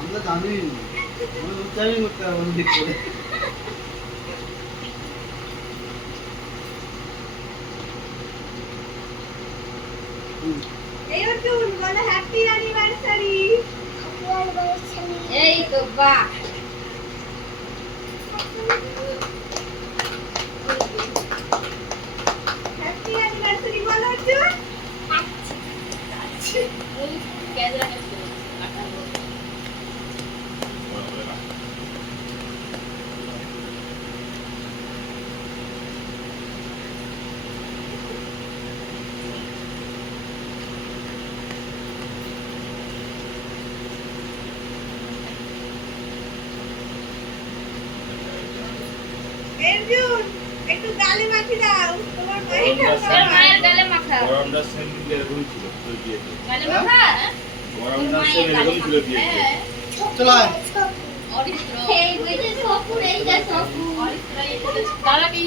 আমরা জানি আমরা উচ্চারণ করতে পারবো না ঠিক করে। এই অর্জুন বলো হ্যাপি অ্যানিভার্সারি। এই তো বাহ হ্যাপি অ্যানিভার্সারি বলো অর্জুন। ক্যামেরা অর্জুন একটু গালে মাখি দাও তোমার মায়ের মায়ের গালে মাখা গরমটা সেম এরকম ছিল তোর বিয়েতে। গালে মাখা গরমটা সেম এরকম ছিল বিয়েতে। চলো আয়। অরিত্র এই বুঝে সপুর এই যা সপুর অরিত্র এই দাঁড়া কি